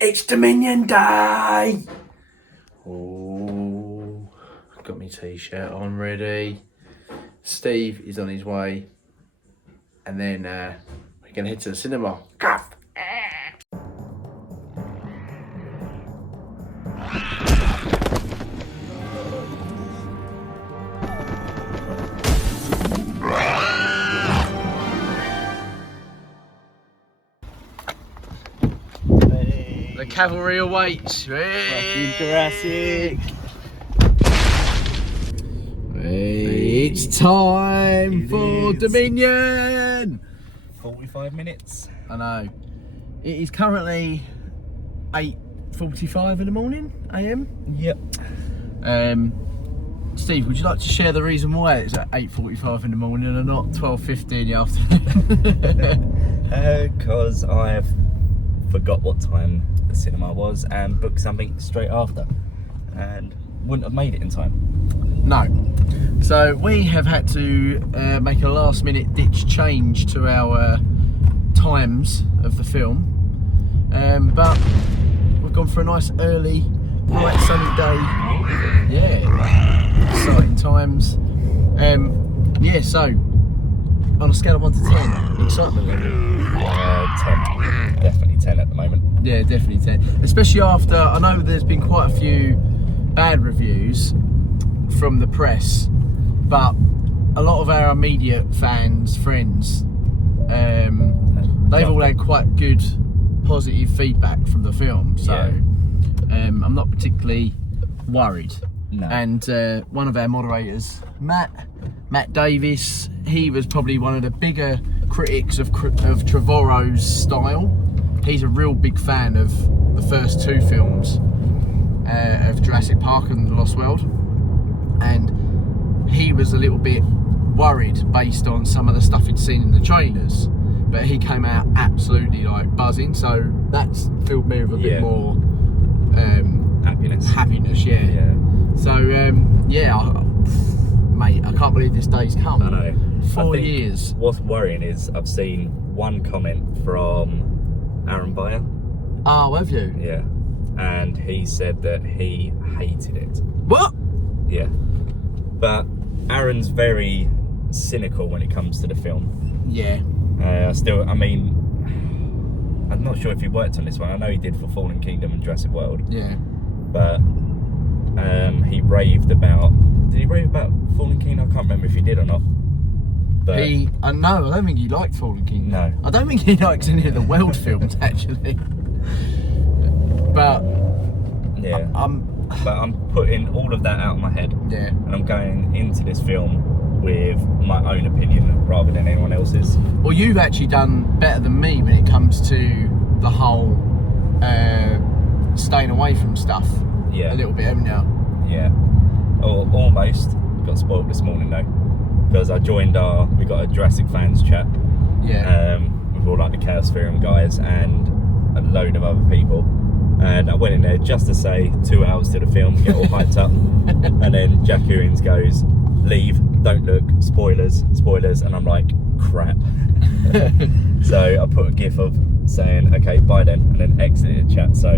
It's Dominion Day! Oh, got my t-shirt on ready. Steve is on his way. And then we're going to head to the cinema. Cuff! The cavalry awaits. Fucking Jurassic. It's time for Dominion. 45 minutes. I know. It is currently 8:45 in the morning, AM. Yep. Steve, would you like to share the reason why it's at 8:45 in the morning and not 12:50 in the afternoon? Because I forgot what time the cinema was and booked something straight after, and wouldn't have made it in time. No. So we have had to make a last-minute ditch change to our times of the film, but we've gone for a nice early, bright, sunny day. Yeah, exciting times. Yeah. So on a scale of 1 to 10, excitement level. 10. Definitely 10 at the moment. Yeah, definitely 10. Especially after, I know there's been quite a few bad reviews from the press, but a lot of our immediate fans, friends, they've all had quite good positive feedback from the film, so yeah. I'm not particularly worried. No. And one of our moderators, Matt Davis, he was probably one of the bigger critics of Trevorrow's style. He's a real big fan of the first two films of Jurassic Park and The Lost World, and he was a little bit worried based on some of the stuff he'd seen in the trailers, but he came out absolutely like buzzing, so that's filled me with a bit more happiness, yeah. So mate, I can't believe this day's come. I know. 4 years. What's worrying is I've seen one comment from Aaron Beyer. Oh, have you? Yeah. And he said that he hated it. What? Yeah. But Aaron's very cynical when it comes to the film. Yeah. I'm not sure if he worked on this one. I know he did for Fallen Kingdom and Jurassic World. Yeah. But he raved about... Did he rave about Fallen Kingdom? I can't remember if he did or not. But no, I don't think he liked Fallen Kingdom. No. I don't think he likes any of the World films, actually. But... yeah. I'm putting all of that out of my head. Yeah. And I'm going into this film with my own opinion rather than anyone else's. Well, you've actually done better than me when it comes to the whole staying away from stuff. Yeah. A little bit, haven't you? Yeah. Almost. Got spoiled this morning though, because I joined we got a Jurassic fans chat. Yeah. With all like the Chaos Theorem guys and a load of other people. And I went in there just to say 2 hours to the film, get all hyped up. And then Jack Ewins goes, leave, don't look, spoilers, and I'm like, crap. So I put a gif of saying, okay, bye then, and then exited the chat. So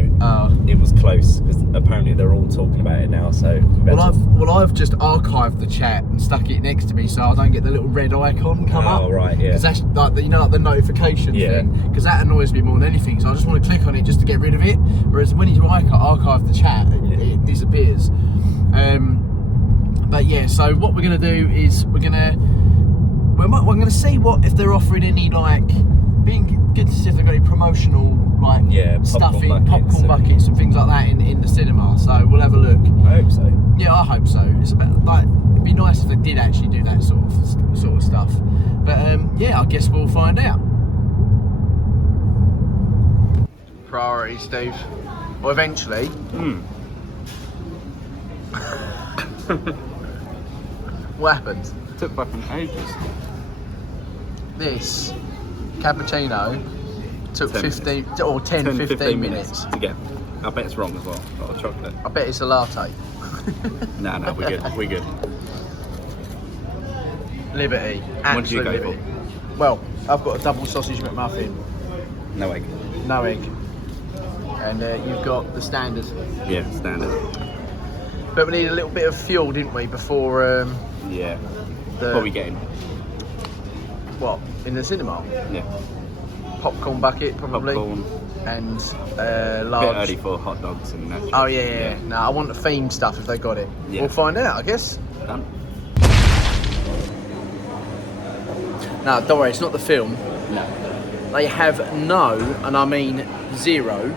it was close, because apparently they're all talking about it now. So I've just archived the chat and stuck it next to me so I don't get the little red icon come up. Oh right, yeah. Because that's like the notification thing. Because that annoys me more than anything. So I just want to click on it just to get rid of it. Whereas when you archive the chat, it disappears. But yeah, so what we're gonna do is we're gonna see if they're offering any being good to see if they've got any promotional stuff in popcorn buckets and things like that in the cinema. So we'll have a look. I hope so. Yeah, I hope so. It's about it'd be nice if they did actually do that sort of stuff. But yeah, I guess we'll find out. Priority, Steve. Well, eventually. What happened? It took fucking ages. This cappuccino took 15 minutes to get. I bet it's wrong as well. Not a chocolate. I bet it's a latte. No, we're good. We're good. Liberty. What did you go Liberty. Well, I've got a double sausage McMuffin. No egg. No egg. And you've got the standard. Yeah, standard. But we need a little bit of fuel, didn't we, before Yeah. the... What are we getting? What? In the cinema? Yeah. Popcorn bucket, probably. Popcorn. And Large. large... A bit early for hot dogs and that. Oh, yeah. No, I want the theme stuff if they got it. Yeah. We'll find out, I guess. Done. No, don't worry, it's not the film. No. They have no, and I mean zero,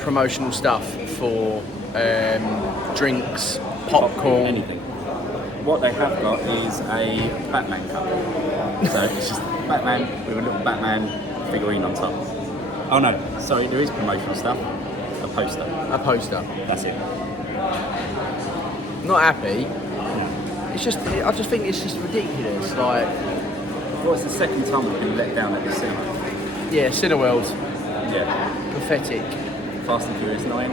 Promotional stuff. for drinks, popcorn. Anything. What they have got is a Batman cup. So it's just Batman with a little Batman figurine on top. Oh no, sorry, there is promotional stuff. A poster. A poster. That's it. Not happy. It's just, I just think it's just ridiculous. Like, Well, it's the second time we've been let down at this cinema. yeah, Cineworld, Yeah. pathetic. Fast and Furious 9.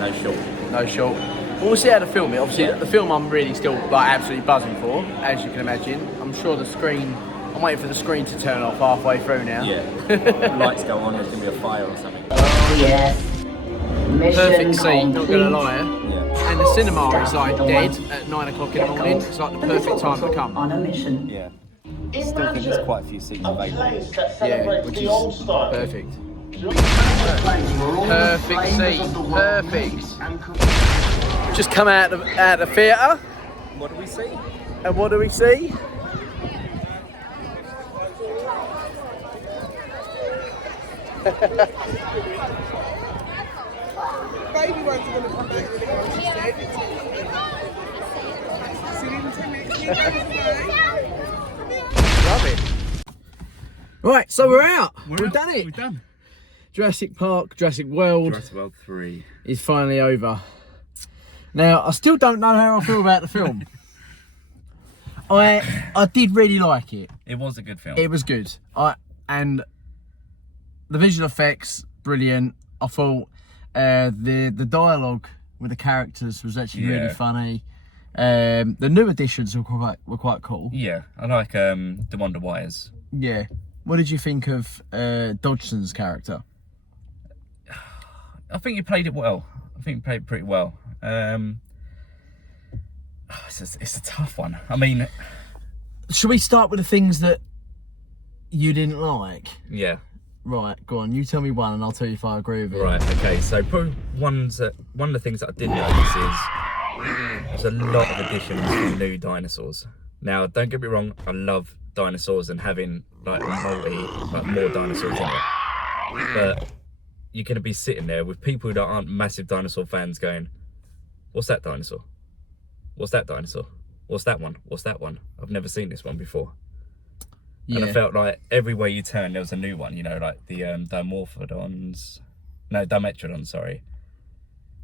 No short. No short. But we'll see how to film it. Obviously, Yeah. the film I'm really still like absolutely buzzing for, as you can imagine. I'm sure the screen. I'm waiting for the screen to turn off halfway through now. Yeah. Lights go on, there's going to be a fire or something. Oh yes. Mission Perfect scene, not gonna lie. Yeah. And the cinema is like dead at 9 o'clock in the morning. It's like the perfect time to come. On a mission. Yeah. Still think there's quite a few seats available. Yeah, which is perfect. Perfect scene, perfect. Just come out of the theatre, What do we see? and what do we see? Baby one's gonna come back with it, she said. See you in 10 minutes. Love it. Right, so we're out. We've done it. We've done. Jurassic Park, Jurassic World Jurassic World 3. is finally over. Now, I still don't know how I feel about the film. I did really like it. It was a good film. It was good. And the visual effects, brilliant. I thought the dialogue with the characters was actually really funny. The new additions were quite cool. Yeah, I like the Wonder Wires. Yeah. What did you think of Dodgson's character? I think he played it well. I think he played it pretty well. It's a tough one. I mean, Should we start with the things that you didn't like? yeah. Right, go on. You tell me one, and I'll tell you if I agree with it. Right. Okay. So probably one of the things that I did notice is there's a lot of additions to new dinosaurs. Now, don't get me wrong. I love dinosaurs and having like more dinosaurs in it. But you're going to be sitting there with people that aren't massive dinosaur fans going, what's that dinosaur? What's that dinosaur? What's that one? What's that one? I've never seen this one before. Yeah. And I felt like everywhere you turn, there was a new one, you know, like the Dimetrodons, sorry.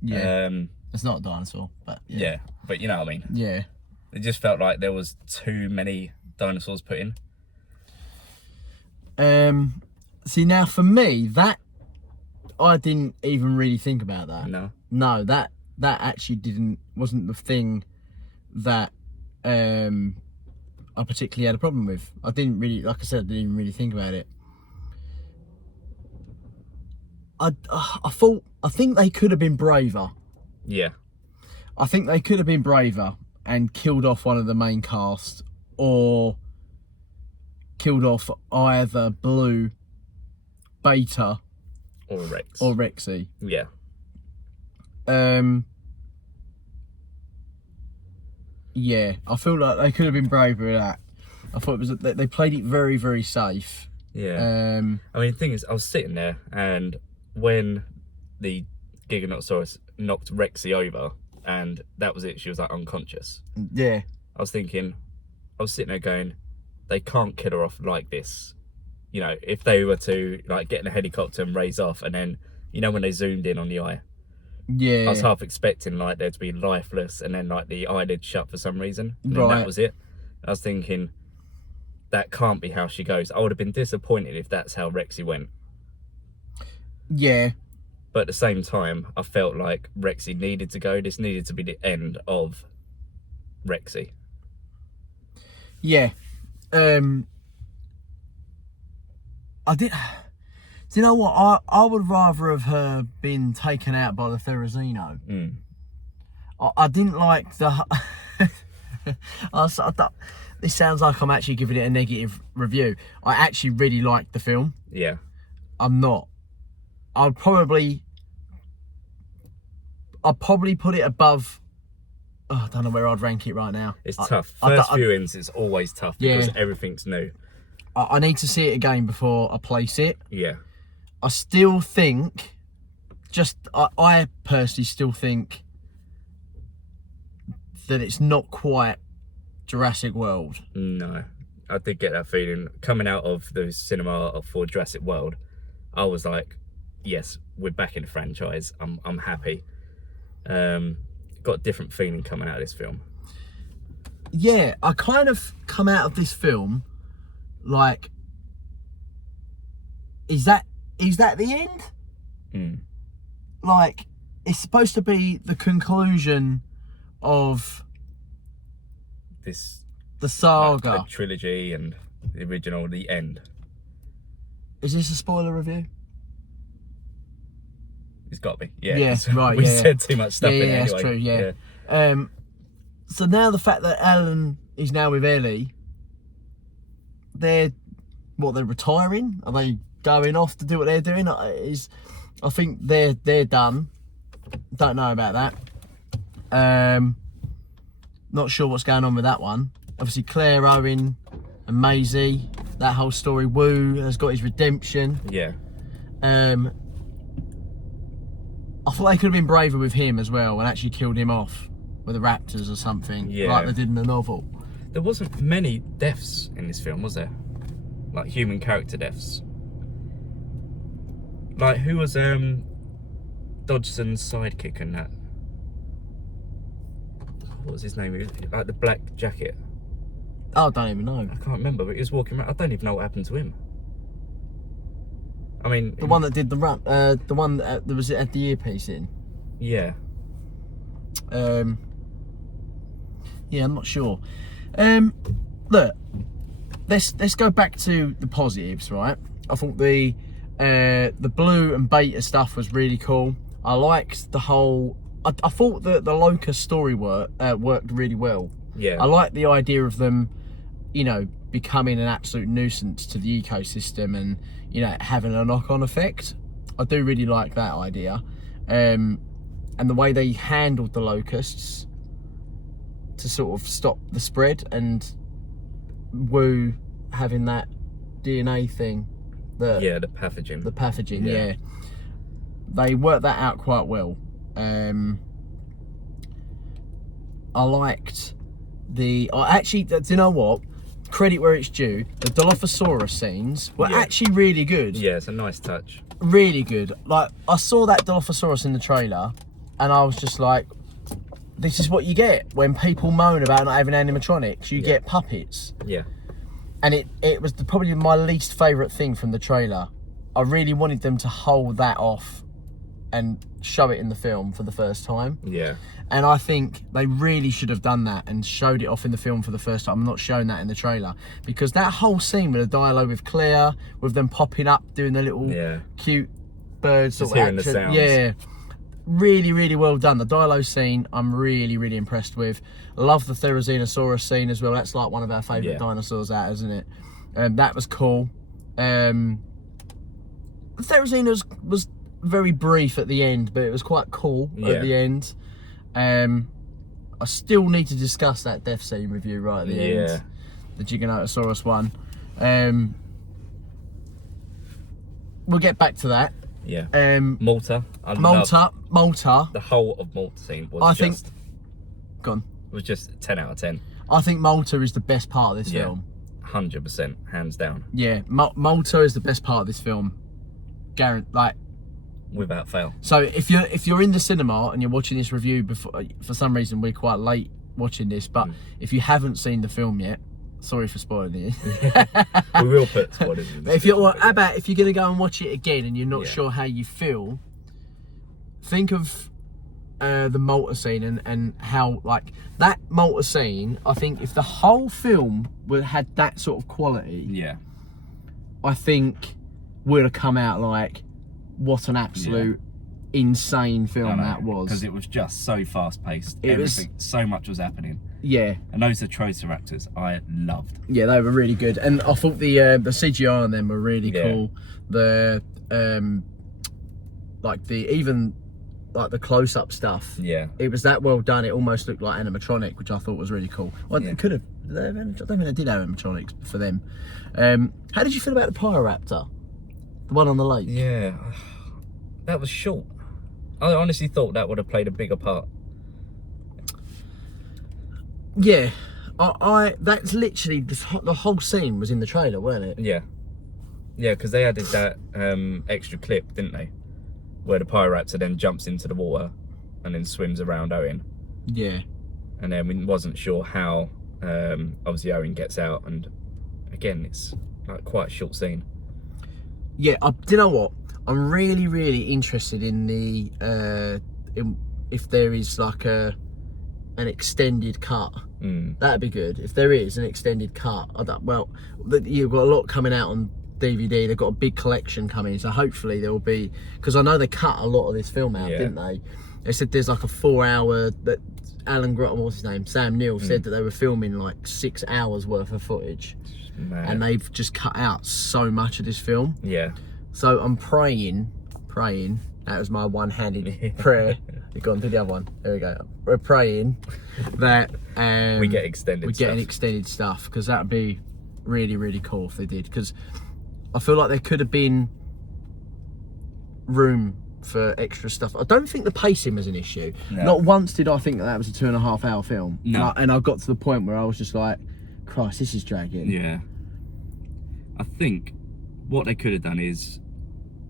Yeah. It's not a dinosaur, but Yeah, but you know what I mean. Yeah. It just felt like there was too many dinosaurs put in. See, now for me, that I didn't even really think about that. No, that actually wasn't the thing that I particularly had a problem with. I didn't really, like I said, I didn't even really think about it. I think they could have been braver. Yeah. I think they could have been braver and killed off one of the main cast, or killed off either Blue, Beta, Or Rex. or Rexy. Yeah. Yeah, I feel like they could have been braver at that. I thought they played it very, very safe. Yeah. I mean, the thing is, I was sitting there, and when the Giganotosaurus knocked Rexy over, and that was it, she was like unconscious. Yeah. I was sitting there going, they can't kill her off like this. You know, if they were to like get in a helicopter and raise off, and then, you know, when they zoomed in on the eye, Yeah. I was half expecting like there to be lifeless and then like the eyelid shut for some reason. And then Right. that was it. I was thinking, that can't be how she goes. I would have been disappointed if that's how Rexy went. Yeah. But at the same time, I felt like Rexy needed to go. This needed to be the end of Rexy. Yeah. I did. Do you know what? I would rather have her been taken out by the Therizino. I didn't like the... This sounds like I'm actually giving it a negative review. I actually really liked the film. Yeah. I'm not. I'd probably put it above... Oh, I don't know where I'd rank it right now. It's tough. First viewings, it's always tough because everything's new. I need to see it again before I place it. Yeah. I still think... I personally still think that it's not quite Jurassic World. No, I did get that feeling coming out of the cinema for Jurassic World. I was like, yes, we're back in the franchise. I'm happy. Got a different feeling coming out of this film. Yeah, I kind of come out of this film like, is that the end? Like, it's supposed to be the conclusion of the saga, like, the trilogy and the original, the end. Is this a spoiler review? It's got to be. Yeah. Yeah, right. We said too much stuff in it anyway. That's true. Yeah. So now the fact that Alan is now with Ellie, they're retiring? Are they going off to do what they're doing? I think they're done. Don't know about that. Not sure what's going on with that one. Obviously Claire, Owen and Maisie, that whole story. Wu has got his redemption. Yeah. I thought they could have been braver with him as well and actually killed him off with the raptors or something, like they did in the novel. There wasn't many deaths in this film, was there? Like human character deaths. Like, who was Dodgson's sidekick in that? What was his name? Like the black jacket. Oh, I don't even know. I can't remember, but he was walking around. I don't even know what happened to him. I mean... The one that did the run, the one that was at the earpiece in. Yeah. Yeah, I'm not sure. Look, let's go back to the positives, right? I thought the blue and beta stuff was really cool. I liked the whole... I thought that the locust story worked really well. Yeah. I like the idea of them, you know, becoming an absolute nuisance to the ecosystem and, you know, having a knock-on effect. I do really like that idea. And the way they handled the locusts to sort of stop the spread, and Wu having that DNA thing. The pathogen. The pathogen, yeah. They worked that out quite well. I liked actually, do you know what? Credit where it's due. The Dilophosaurus scenes were actually really good. Yeah, it's a nice touch. Really good. Like, I saw that Dilophosaurus in the trailer and I was just like, this is what you get when people moan about not having animatronics. You get puppets. Yeah. And it was probably my least favourite thing from the trailer. I really wanted them to hold that off and show it in the film for the first time. Yeah. And I think they really should have done that and showed it off in the film for the first time. I'm not showing that in the trailer. Because that whole scene with the dialogue with Claire, with them popping up, doing the little cute birds sort of hearing action. the sounds. Yeah. Really, really well done. The dialogue scene, I'm really, really impressed with. Love the Therizinosaurus scene as well. That's like one of our favourite dinosaurs out, isn't it? That was cool. The Therizino was very brief at the end, but it was quite cool at the end. I still need to discuss that death scene with you right at the end. The Giganotosaurus one. We'll get back to that. Yeah. Malta. Malta. The whole of Malta scene was was just 10 out of 10. I think Malta is the best part of this film. 100%, hands down. Yeah, Malta is the best part of this film. Without fail. So if you're in the cinema and you're watching this review before, for some reason we're quite late watching this, but if you haven't seen the film yet, sorry for spoiling it. We will put spoilers in. If you're going to go and watch it again and you're not sure how you feel, think of the Malta scene and how, like, that Malta scene, I think if the whole film had that sort of quality, I think would have come out like, what an absolute insane film that was. Because it was just so fast paced. So much was happening. Yeah. And those Atrociraptors I loved. Yeah, they were really good. And I thought the CGI on them were really cool. The like the close-up stuff. Yeah. It was that well done. It almost looked like animatronic, which I thought was really cool. Well, it could have. I don't think they did have animatronics for them. How did you feel about the Pyroraptor? The one on the lake? Yeah. That was short. I honestly thought that would have played a bigger part. Yeah. That's literally the whole scene was in the trailer, weren't it? Yeah. Yeah, because they added that extra clip, didn't they? Where the Pyroraptor then jumps into the water and then swims around Owen. Yeah. And then we wasn't sure how obviously Owen gets out, and again it's like quite a short scene. Yeah, do you know what? I'm really, really interested in the if there is like an extended cut. That'd be good. If there is an extended cut, you've got a lot coming out on DVD. They've got a big collection coming, so hopefully there will be, because I know they cut a lot of this film out, didn't they? They said there's like a 4 hour that what's his name, Sam Neill said that they were filming like 6 hours worth of footage. Mad. And they've just cut out so much of this film. Yeah. So I'm praying, that was my one-handed prayer. We've gone to the other one. There we go. We're praying that we get extended extended stuff, because that'd be really, really cool if they did. Because I feel like there could have been room for extra stuff. I don't think the pacing was an issue. No. Not once did I think that was a 2.5 hour film. No. And I got to the point where I was just like, Christ, this is dragging. Yeah. I think what they could have done is,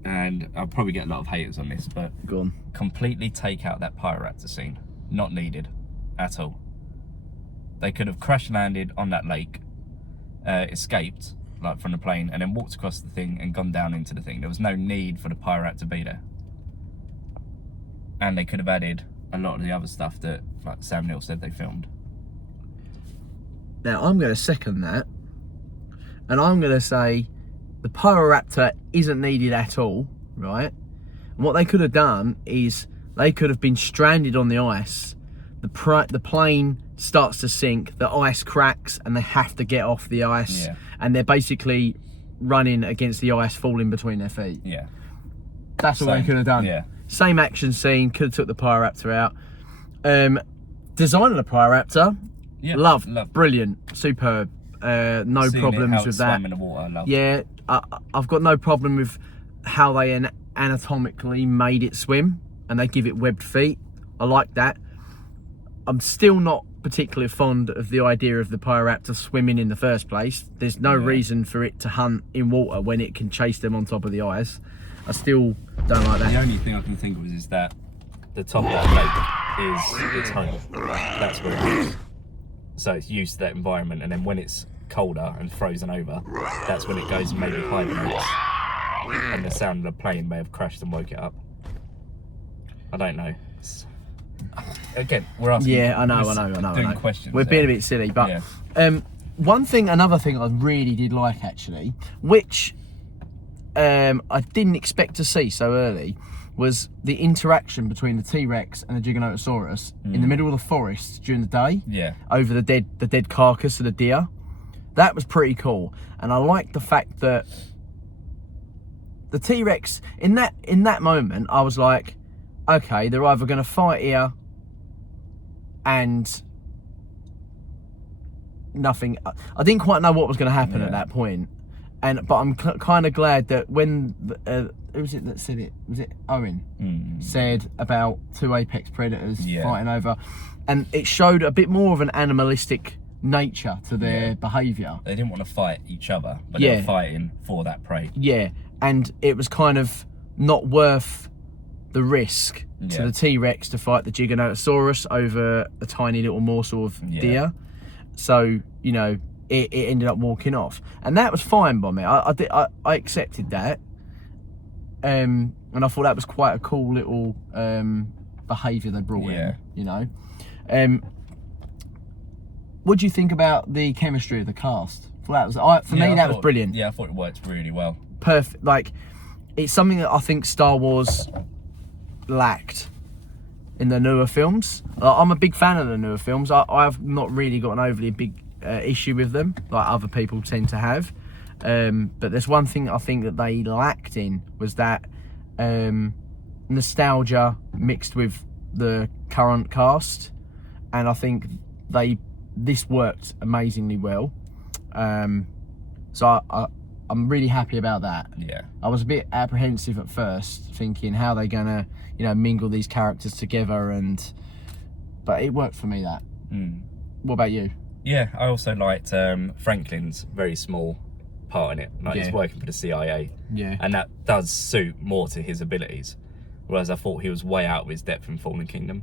and I'll probably get a lot of haters on this, but go on, completely take out that Pyroraptor scene. Not needed at all. They could have crash landed on that lake, escaped like from the plane, and then walked across the thing and gone down into the thing. There was no need for the Pyroraptor to be there. And they could have added a lot of the other stuff that, like Sam Neill said, they filmed. Now I'm going to second that, and I'm going to say the Pyroraptor isn't needed at all, right? And what they could have done is they could have been stranded on the ice. The plane starts to sink, the ice cracks, and they have to get off the ice. Yeah. And they're basically running against the ice, falling between their feet. Yeah. That's what they could have done. Yeah. Same action scene, could have took the Pyroraptor out. Design of the Pyroraptor, love, brilliant, superb. No problems with that. In the water, love. Yeah, I've got no problem with how they anatomically made it swim, and they give it webbed feet. I like that. I'm still not particularly fond of the idea of the Pyroraptor swimming in the first place. There's no reason for it to hunt in water when it can chase them on top of the ice. I still don't like that. The only thing I can think of is that the top of that lake is its home. That's where it is. So it's used to that environment, and then when it's colder and frozen over, that's when it goes and maybe hibernates. And the sound of the plane may have crashed and woke it up. I don't know. Again, we're asking. Yeah, I know. Doing questions. We're being a bit silly, but another thing I really did like actually, which I didn't expect to see so early, was the interaction between the T-Rex and the Giganotosaurus in the middle of the forest during the day. Yeah. Over the dead carcass of the deer. That was pretty cool, and I liked the fact that the T-Rex in that moment, I was like, okay, they're either going to fight here and nothing. I didn't quite know what was going to happen at that point, but I'm kind of glad that when who was it that said it? Was it Owen? Said about two apex predators fighting over, and it showed a bit more of an animalistic nature to their behaviour. They didn't want to fight each other, but they were fighting for that prey. Yeah, and it was kind of not worth the risk to the T-Rex to fight the Giganotosaurus over a tiny little morsel of deer. So, you know, it ended up walking off. And that was fine by me. I accepted that. And I thought that was quite a cool little behaviour they brought in, you know. What do you think about the chemistry of the cast? For me, that was brilliant. Yeah, I thought it worked really well. perfect. Like, it's something that I think Star Wars lacked in the newer films. I'm a big fan of the newer films. I've not really got an overly big issue with them, like other people tend to have. But there's one thing I think that they lacked in was that nostalgia mixed with the current cast, and I think this worked amazingly well. So I'm really happy about that. Yeah. I was a bit apprehensive at first, thinking how they're gonna, mingle these characters together, but it worked for me. That. What about you? Yeah, I also liked Franklin's very small part in it. Like, he's working for the CIA. Yeah. And that does suit more to his abilities. Whereas I thought he was way out of his depth in Fallen Kingdom.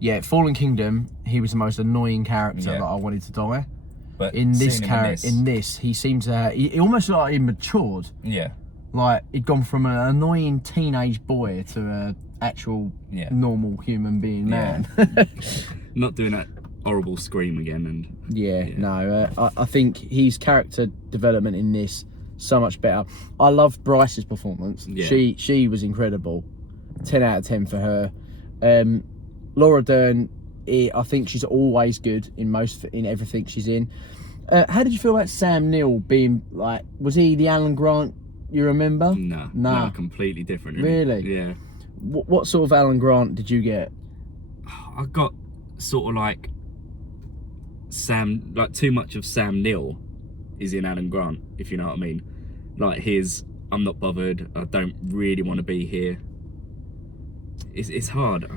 Yeah, Fallen Kingdom, he was the most annoying character that I wanted to die. But in this he seemed to he almost looked like he matured. Yeah. Like, he'd gone from an annoying teenage boy to an actual normal human being man. Not doing that horrible scream again. And I think his character development in this so much better. I loved Bryce's performance. She was incredible. 10 out of 10 for her. Laura Dern, I think she's always good in everything she's in. How did you feel about Sam Neill being, like, was he the Alan Grant you remember? No, completely different. Really? Yeah. What sort of Alan Grant did you get? I got sort of like too much of Sam Neill is in Alan Grant, if you know what I mean. Like, I'm not bothered, I don't really want to be here. It's hard.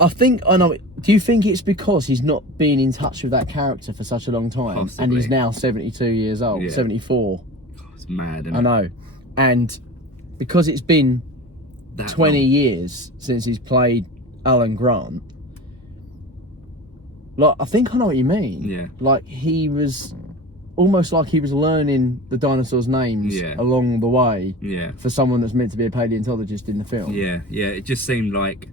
I think I know. Do you think it's because he's not been in touch with that character for such a long time? Possibly. And he's now 72 years old, 74. God, it's mad, isn't I know. And because it's been 20 years since he's played Alan Grant, like, I think I know what you mean. Yeah. Like, he was almost like he was learning the dinosaurs' names along the way. Yeah. For someone that's meant to be a paleontologist in the film. Yeah. It just seemed like,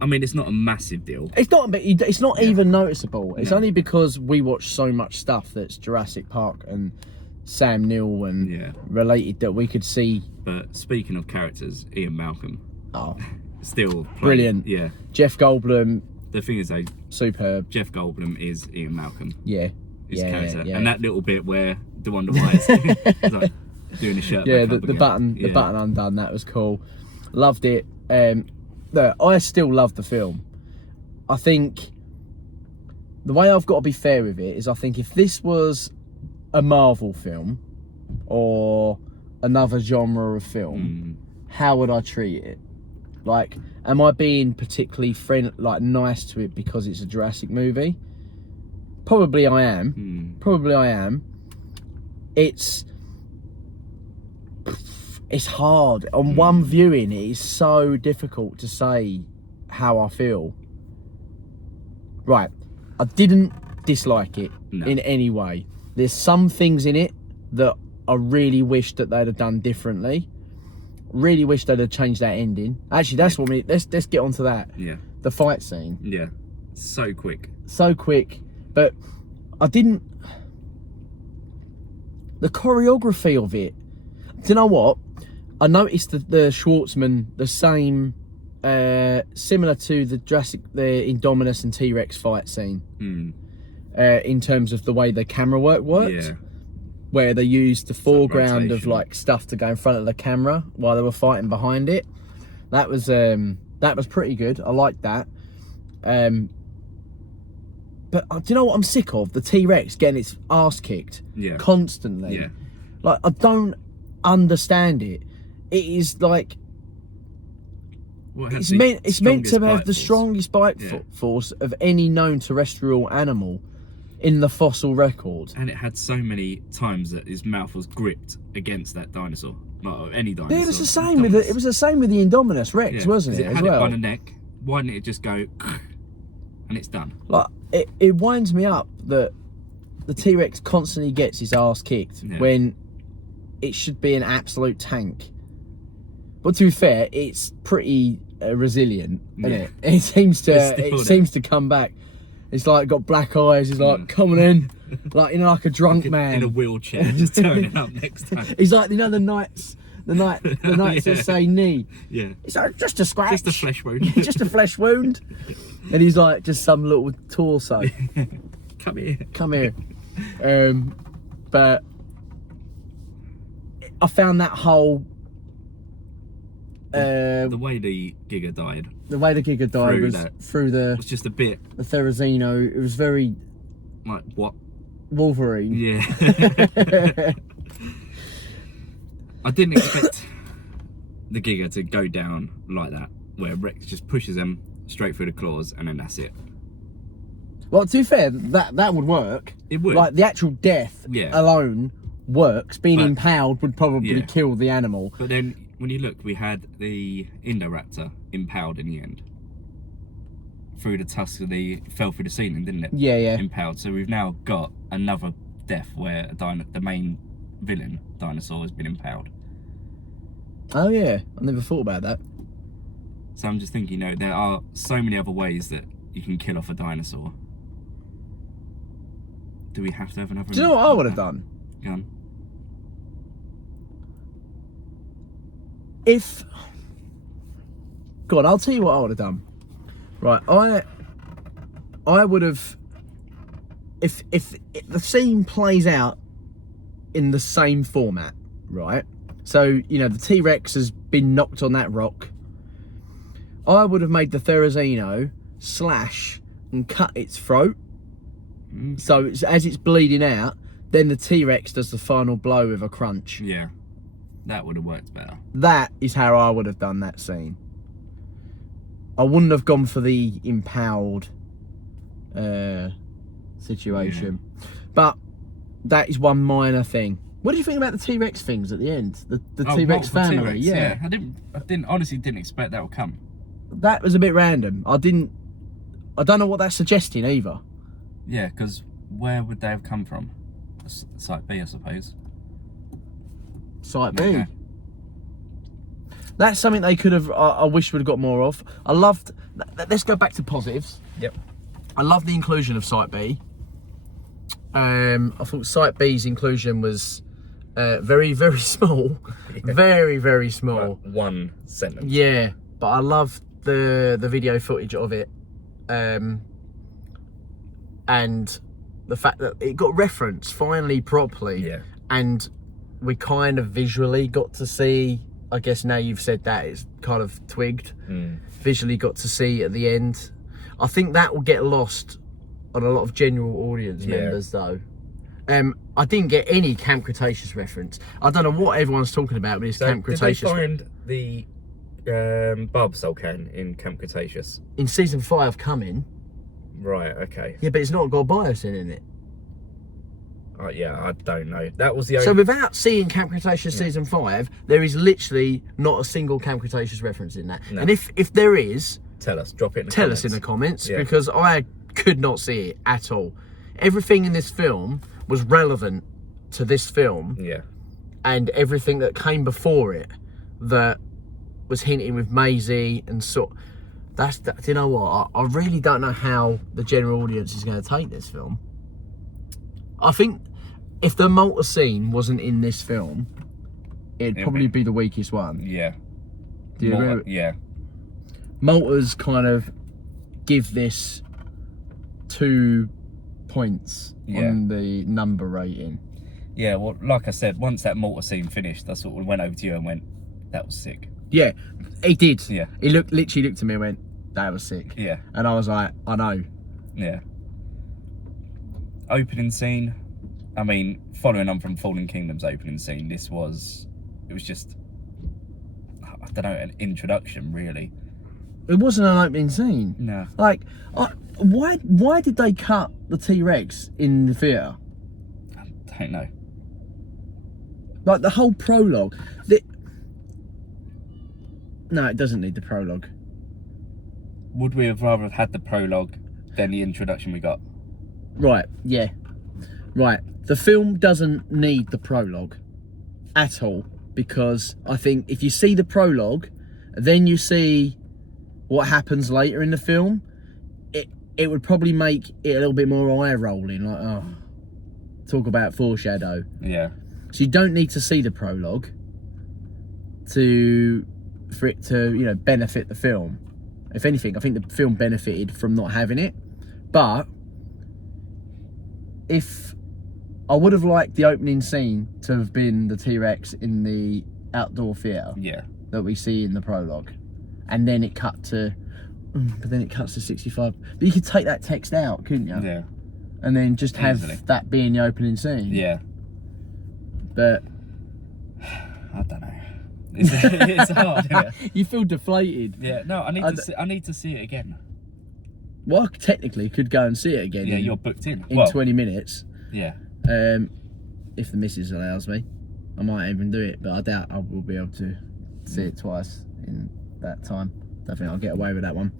I mean, it's not a massive deal. It's not even noticeable. It's only because we watch so much stuff that's Jurassic Park and Sam Neill and related that we could see. But speaking of characters, Ian Malcolm. Oh. Still brilliant. Yeah. Jeff Goldblum. The thing is, though, superb. Jeff Goldblum is Ian Malcolm. Yeah. His character. And that little bit where the Wonder Wise like doing the shirt. Yeah, the button undone, that was cool. Loved it. Look, I still love the film. I think the way I've got to be fair with it is, I think if this was a Marvel film or another genre of film, how would I treat it? Like, am I being particularly nice to it because it's a Jurassic movie? Probably I am. Probably I am. It's hard. On one viewing, it is so difficult to say how I feel. Right, I didn't dislike it in any way. There's some things in it that I really wish that they'd have done differently. Really wish they'd have changed that ending. Actually, that's what let's get onto that. Yeah. The fight scene. Yeah. So quick. But I didn't. The choreography of it. Do you know what? I noticed the Schwartzman, the same, similar to the Indominus and T-Rex fight scene. In terms of the way the camera work worked. Yeah. Where they used the foreground of like stuff to go in front of the camera while they were fighting behind it. That was pretty good. I liked that. But do you know what I'm sick of? The T-Rex getting its arse kicked constantly. Yeah. Like, I don't understand it. It is like, it's meant to have the strongest bite force of any known terrestrial animal in the fossil record. And it had so many times that his mouth was gripped against that dinosaur. Not any dinosaur. Yeah, it was the same with it was the same with the Indominus Rex, wasn't it? It had it by the neck. Why didn't it just go and it's done? Like, it winds me up that the T-Rex constantly gets his ass kicked when it should be an absolute tank. But to be fair, it's pretty resilient, isn't it? It seems to come back. He's like got black eyes. He's like coming in, like like a drunk man in a wheelchair, just turning up next time. He's like the knights that say knee. Yeah. He's like just a scratch, just a flesh wound, just a flesh wound, and he's like just some little torso. Come here. But I found that whole the way the Giga died. The way the Giga died was through the. It's just a bit. The Therizino. It was very. Like what? Wolverine. Yeah. I didn't expect the Giga to go down like that, where Rex just pushes him straight through the claws, and then that's it. Well, to be fair, that would work. It would. Like the actual death alone works. Being impaled would probably kill the animal. But then, when you look, we had the Indoraptor impaled in the end. Through the tusk of fell through the ceiling, didn't it? Yeah, yeah. Impaled. So we've now got another death where the main villain dinosaur has been impaled. Oh yeah, I never thought about that. So I'm just thinking, there are so many other ways that you can kill off a dinosaur. Do we have to have another? Do you know what I would have done? Gun. God, I'll tell you what I would have done. Right, I would have. If the scene plays out in the same format, right? So the T-Rex has been knocked on that rock. I would have made the Therizino slash and cut its throat. So as it's bleeding out, then the T-Rex does the final blow with a crunch. Yeah, that would have worked better. That is how I would have done that scene. I wouldn't have gone for the impaled situation. Yeah. But that is one minor thing. What do you think about the T-Rex things at the end? The T-Rex family? T-Rex, yeah. I honestly didn't expect that would come. That was a bit random. I don't know what that's suggesting either. Yeah, because where would they have come from? Site B, I suppose. Site B. Okay. That's something they could have. I wish would have got more of. I loved. Let's go back to positives. Yep. I love the inclusion of Site B. I thought Site B's inclusion was very, very small. Yeah. Very, very small. Like one sentence. Yeah, but I loved the video footage of it, and the fact that it got referenced finally properly. Yeah. And we kind of visually got to see. I guess now you've said that, it's kind of twigged. Visually got to see at the end. I think that will get lost on a lot of general audience members though. I didn't get any Camp Cretaceous reference. I don't know what everyone's talking about with this Camp Cretaceous. Did they find the Barbasol can in Camp Cretaceous? In season 5 coming. Right, okay. Yeah, but it's not got biotin in it. Yeah, I don't know. That was the only... So without seeing Camp Cretaceous season 5, there is literally not a single Camp Cretaceous reference in that. No. And if there is... Tell us, drop it in the comments. Tell us in the comments, because I could not see it at all. Everything in this film was relevant to this film. Yeah. And everything that came before it that was hinting with Maisie and so... Do you know what? I really don't know how the general audience is going to take this film. I think if the Malta scene wasn't in this film, it'd probably be the weakest one. Yeah. Do you agree? Yeah. Malta's kind of give this 2 points on the number rating. Yeah, well, like I said, once that Malta scene finished, I sort of went over to you and went, that was sick. Yeah, he did. Yeah. He literally looked at me and went, that was sick. Yeah. And I was like, I know. Yeah. Opening scene, I mean, following on from Fallen Kingdom's opening scene, it was just, I don't know, an introduction, really. It wasn't an opening scene. No. Like, why did they cut the T-Rex in the theatre? I don't know. Like, the whole prologue. No, it doesn't need the prologue. Would we have rather had the prologue than the introduction we got? Right, yeah. Right. The film doesn't need the prologue at all, because I think if you see the prologue, then you see what happens later in the film, it would probably make it a little bit more eye-rolling. Like, oh, talk about foreshadow. Yeah. So you don't need to see the prologue for it to, you know, benefit the film. If anything, I think the film benefited from not having it. But if I would have liked the opening scene to have been the T-Rex in the outdoor theatre that we see in the prologue, and then it cut to, but then it cuts to 65. But you could take that text out, couldn't you? Yeah. And then just have Easily. that being the opening scene. Yeah. But I don't know. It's hard, isn't it? you feel deflated. Yeah. No, I need to see it again. Well, I technically could go and see it again. Yeah, you're booked in. In 20 minutes. Yeah. If the missus allows me, I might even do it, but I doubt I will be able to see it twice in that time. Don't think I'll get away with that one.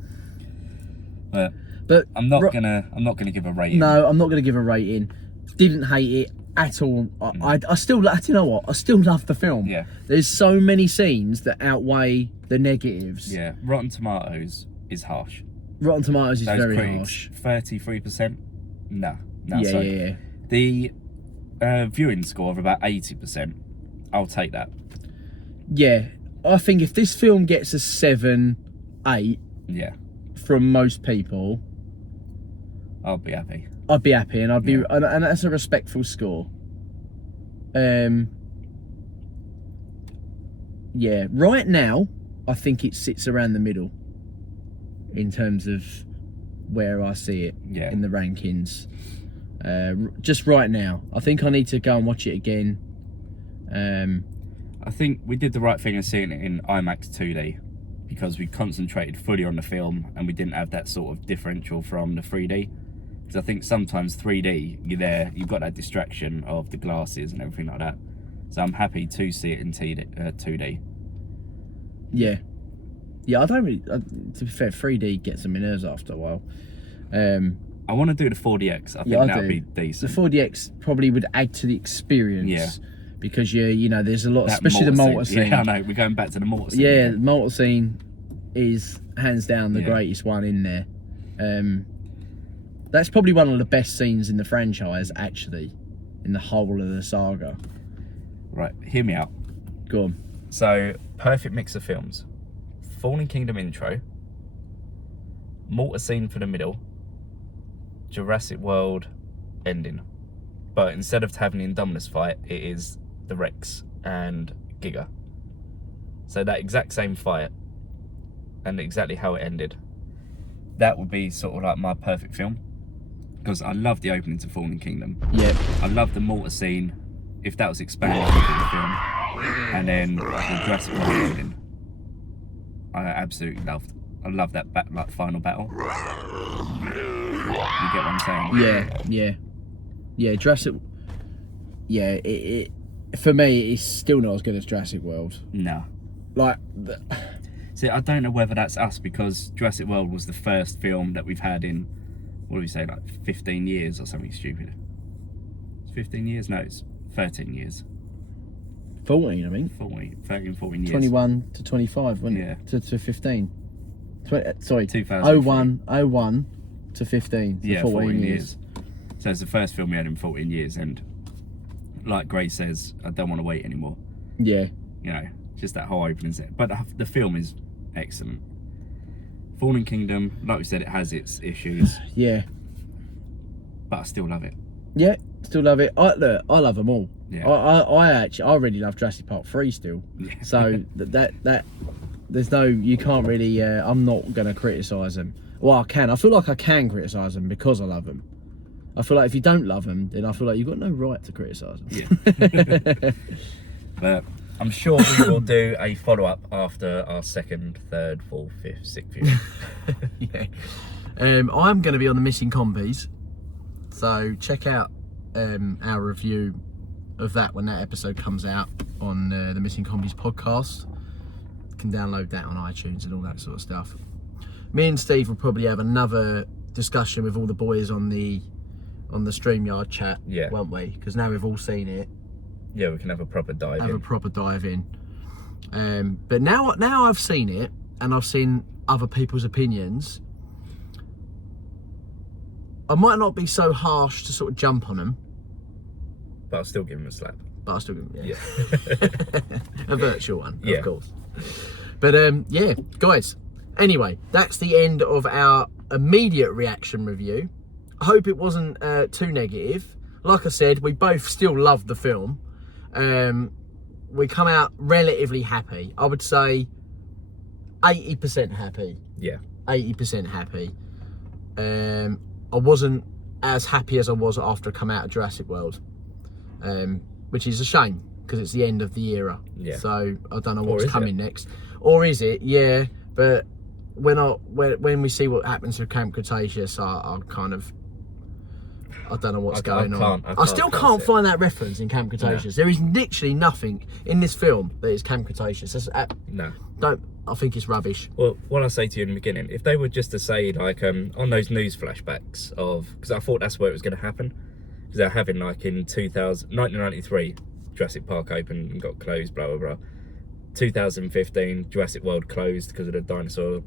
But I'm not gonna give a rating. No, I'm not gonna give a rating. Didn't hate it at all. I still, you know what? I still love the film. Yeah. There's so many scenes that outweigh the negatives. Yeah. Rotten Tomatoes is harsh. Rotten Tomatoes is Those very critics, harsh. 33%. No. Yeah. The viewing score of about 80%. I'll take that. Yeah, I think if this film gets a 7, 8 Yeah. from most people, I'll be happy. I'd be happy, and I'd be, and that's a respectful score. Yeah, right now, I think it sits around the middle in terms of where I see it in the rankings. Just right now, I think I need to go and watch it again. I think we did the right thing in seeing it in IMAX 2D because we concentrated fully on the film and we didn't have that sort of differential from the 3D. Because I think sometimes 3D, you're there, you've got that distraction of the glasses and everything like that. So I'm happy to see it in 2D. Yeah, I don't really. To be fair, 3D gets on my nerves after a while. I want to do the 4DX. I think that'd be decent. The 4DX probably would add to the experience. Yeah. Because you know, there's a lot, That especially the mortar scene. Yeah, I know. We're going back to the mortar scene. Yeah, the mortar scene is hands down the greatest one in there. That's probably one of the best scenes in the franchise, actually, in the whole of the saga. Right, hear me out. Go on. So, perfect mix of films. Fallen Kingdom intro, mortar scene for the middle, Jurassic World ending. But instead of having the Indominus fight, it is the Rex and Giga. So that exact same fight and exactly how it ended. That would be sort of like my perfect film. Because I love the opening to Fallen Kingdom. Yeah. I love the mortar scene, if that was expanded into the film. And then the Jurassic World ending. I absolutely loved. I love that final battle. You get what I'm saying? Yeah. Jurassic. Yeah, it for me, it's still not as good as Jurassic World. No. Like. See, I don't know whether that's us because Jurassic World was the first film that we've had in, what do we say, like 15 years or something stupid. It's 15 years? No, it's 13 years. 14, I mean. 13, 14 years. 21 to 25, wasn't Yeah. it? To 15. Sorry, 2003. 01 to 15. So Yeah, 14 years. So it's the first film we had in 14 years, and like Grace says, I don't want to wait anymore. Yeah. You know, just that whole opening set. But the film is excellent. Fallen Kingdom, like we said, it has its issues. Yeah. But I still love it. Yeah, still love it. I love them all. Yeah. I really love Jurassic Park 3 still. Yeah. So that there's no, you can't really. I'm not gonna criticise them. Well, I can. I feel like I can criticise them because I love them. I feel like if you don't love them, then I feel like you've got no right to criticise them. Yeah. But I'm sure we will do a follow-up after our second, third, fourth, fifth, sixth viewing. Yeah. I'm going to be on the Missing Compies, so check out our review of that when that episode comes out on the Missing Compies podcast. You can download that on iTunes and all that sort of stuff. Me and Steve will probably have another discussion with all the boys on the StreamYard chat, won't we? Because now we've all seen it. Yeah, we can have a proper dive in. But now I've seen it, and I've seen other people's opinions, I'm I might not be so harsh to sort of jump on them, But I'll still give him a slap. but I still give them, Yeah. a virtual one, Yeah. of course. But yeah, guys. Anyway, that's the end of our immediate reaction review. I hope it wasn't too negative. Like I said, we both still love the film. We come out relatively happy. I would say 80% happy. Yeah. 80% happy. I wasn't as happy as I was after I come out of Jurassic World, which is a shame because it's the end of the era. Yeah. So I don't know Or what's is coming it? next. Or is it? Yeah. But when we see what happens with Camp Cretaceous, I kind of, I don't know what's going on. I still can't find that reference in Camp Cretaceous. There is literally nothing in this film that is Camp Cretaceous. No. I think it's rubbish. Well, what I say to you in the beginning, if they were just to say, like, on those news flashbacks of, because I thought that's where it was going to happen, because they're having, like, in 1993, Jurassic Park opened and got closed, blah, blah, blah. 2015, Jurassic World closed because of the dinosaur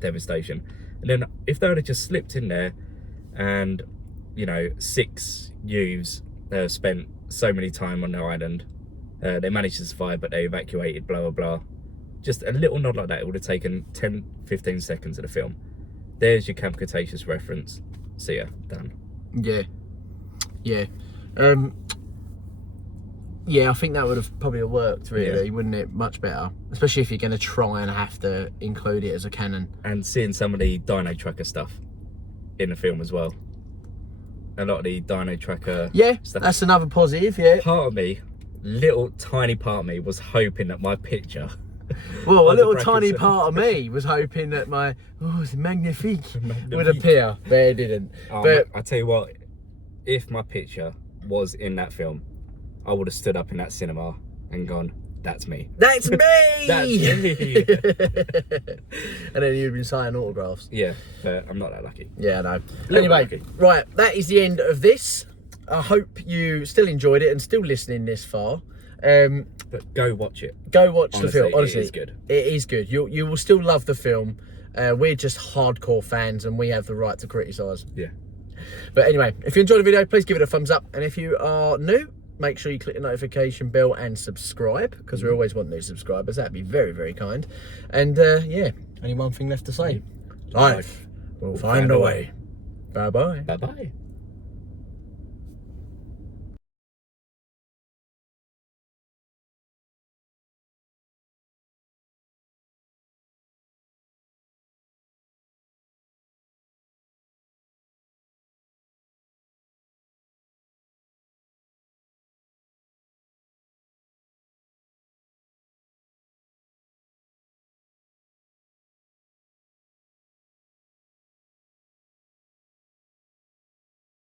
devastation. And then if they would have just slipped in there and, you know, 6 youths spent so many time on the island, they managed to survive, but they evacuated, blah, blah, blah. Just a little nod like that, it would have taken 10-15 seconds of the film. There's your Camp Cretaceous reference. See ya, done. Yeah. Yeah, I think that would have probably worked, really, wouldn't it? Much better. Especially if you're going to try and have to include it as a canon. And seeing some of the Dino Tracker stuff in the film as well. A lot of the Dino Tracker stuff. That's another positive, yeah. Part of me, little tiny part of me, was hoping that my picture... Well, a of the little tiny brackets- part of me was hoping that my, it's magnifique, would appear, but it didn't. But I tell you what, if my picture was in that film, I would have stood up in that cinema and gone, that's me. that's me! That's me. And then you'd been signing autographs. Yeah, but I'm not that lucky. Yeah, I know. Little Anyway, lucky. right, that is the end of this. I hope you still enjoyed it and still listening this far. But go watch it. Go watch the Honestly, film. Honestly, it is good. It is good. You will still love the film. We're just hardcore fans and we have the right to criticise. Yeah. But anyway, if you enjoyed the video, please give it a thumbs up. And if you are new, make sure you click the notification bell and subscribe, because we always want new subscribers. That'd be very, very kind. And yeah, only one thing left to say. Life will find a way. Bye-bye. Bye-bye.